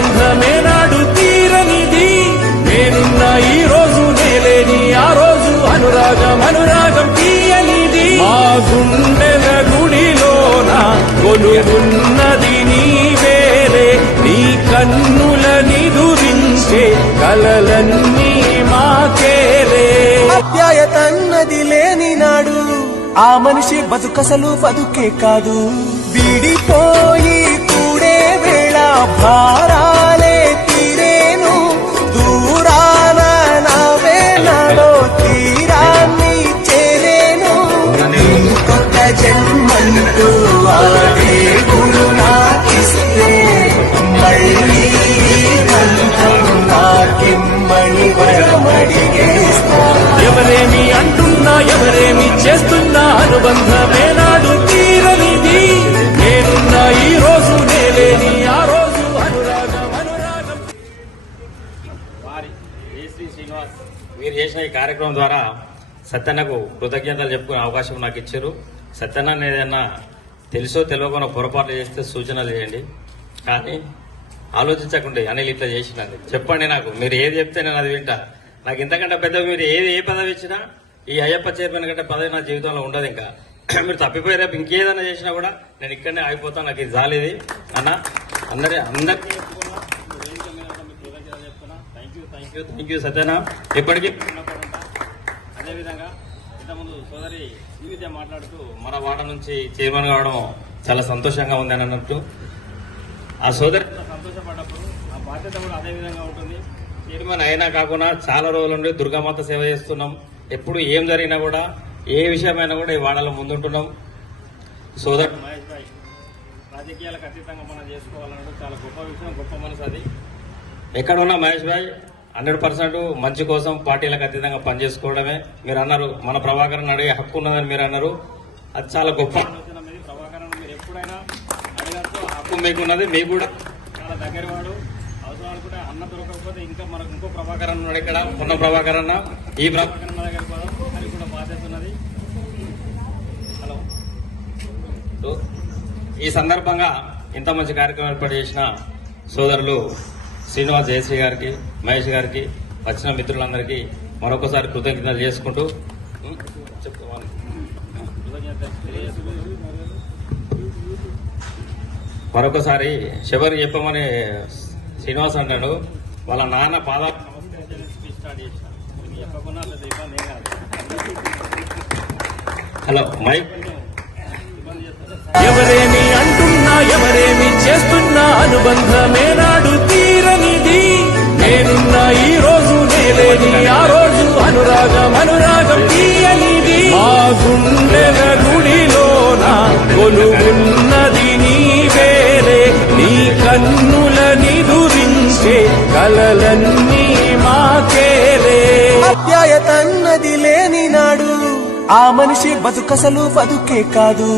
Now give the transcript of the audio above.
అనుబంధమే నాడు తీరనిది. నేనున్న ఈ రోజు నేలేని ఆ రోజు అనురాగం అనురాగం తీయనిది. మా గుండెల గుడిలోన కొలువున్నది నీవేలే. నీ కన్నుల నిదురించే కలలన్నీ మాకేలే. ఆప్యాయతన్నది లేని నాడు ఆ మనిషి బతుకసలు బతుకే కాదు. విడిపోయి కూడే వేళ భారాలే తీరేను. దూరాన నావే నాలో తీరాన్ని చేరేను. కొత్త జన్మంటూ ఆడే గురు నాకిస్తే మళ్ళీ బంధం నాకిమ్మని వరమడిగేస్తా. ఎవరేమి అంటున్నా ఎవరేమి చేస్తున్నా అనుబంధమే నాడు తీరనిది. నేనున్న ఈ రోజు నేలేని ఆ రోజు అనురాగం అనురాగం. వారి శ్రీ శ్రీనివాస్ మీరు చేసిన ఈ కార్యక్రమం ద్వారా సత్యన్నకు కృతజ్ఞతలు చెప్పుకునే అవకాశం నాకు ఇచ్చారు. సత్యన్న ఏదైనా తెలుసో తెలియకుండా పొరపాట్లు చేస్తే సూచనలు చేయండి, కానీ ఆలోచించకుండా అనిల్ ఇట్లా చేసినది చెప్పండి. నాకు మీరు ఏది చెప్తే నేను అది వింటా. నాకు ఇంతకంటే పెద్ద మీరు ఏ పదవి ఇచ్చినా ఈ అయ్యప్ప చైర్మన్ కంటే పదవి నా జీవితంలో ఉండదు. ఇంకా మీరు తప్పిపోయి రేపు ఇంకేదైనా చేసినా కూడా నేను ఇక్కడనే ఆగిపోతాను. నాకు ఇది జాలేది అన్న. అందరికీ థ్యాంక్ యూ సత్యనా. ఇప్పటికీ అదేవిధంగా ఇంతకుముందు సోదరి శ్రీవిద్య మాట్లాడుతూ మన వాడ నుంచి చైర్మన్ కావడం చాలా సంతోషంగా ఉంది అని అన్నట్టు. ఆ సోదరి సంతోషపడ్డప్పుడు ఆ బాధ్యత కూడా అదే విధంగా ఉంటుంది. చైర్మన్ అయినా కాకుండా చాలా రోజుల నుండి దుర్గామాత సేవ చేస్తున్నాం. ఎప్పుడు ఏం జరిగినా కూడా ఏ విషయమైనా కూడా ఈ వాడలో ముందుంటున్నాం. సోదరు మహేష్ భాయ్ రాజకీయాలకు అతీతంగా మనం చేసుకోవాలన్నట్టు చాలా గొప్ప విషయం, గొప్ప మనసు అది. ఎక్కడున్నా మహేష్ భాయ్ 100% మంచి కోసం పార్టీలకు అతీతంగా పనిచేసుకోవడమే. మీరు అన్నారు మన ప్రభాకరన్ అడిగే హక్కు ఉన్నదని మీరు అన్నారు. అది చాలా గొప్ప ఆలోచన మీది. ప్రభాకరన్ మీరు ఎప్పుడైనా అడిగారు హక్కు మీకున్నది. మీకు కూడా చాలా దగ్గర వాడు. అవసరాలు కూడా అన్న దొరకకపోతే ఇంకా మనకు ఇంకో ప్రభాకరన్ ఉన్నాడు ఇక్కడ, ఉన్న ప్రభాకరన్న. ఈ ప్రభాకరన్ దగ్గర పోదాం, అది కూడా బాధ్యత ఉన్నది. హలో, ఈ సందర్భంగా ఇంత మంచి కార్యక్రమం ఏర్పాటు చేసిన సోదరులు శ్రీనివాస్ జయశ్రీ గారికి, మహేష్ గారికి, వచ్చిన మిత్రులందరికీ మరొకసారి కృతజ్ఞతలు చేసుకుంటూ మరొకసారి శబరి చెప్పమని శ్రీనివాస్ అంటాడు. వాళ్ళ నాన్న పాదాలు స్టార్ట్ చేసిన చెప్పకుండా హలో మైక్. ఎవరేమి అంటున్నా ఎవరేమి చేస్తున్నా అనుబంధమే నాడు తీరనిది. నేనున్న ఈ రోజు నేలేని ఆ రోజు అనురాగం అనురాగం తీయనిది. మా గుండెల గుడిలోన కొలువున్నది నీవేలే. నీ కన్నుల నిదురించే కలలన్నీ మాకేలే. ఆప్యాయతన్నది లేని నాడు ఆ మనిషి బతుకసలు బతుకే కాదు.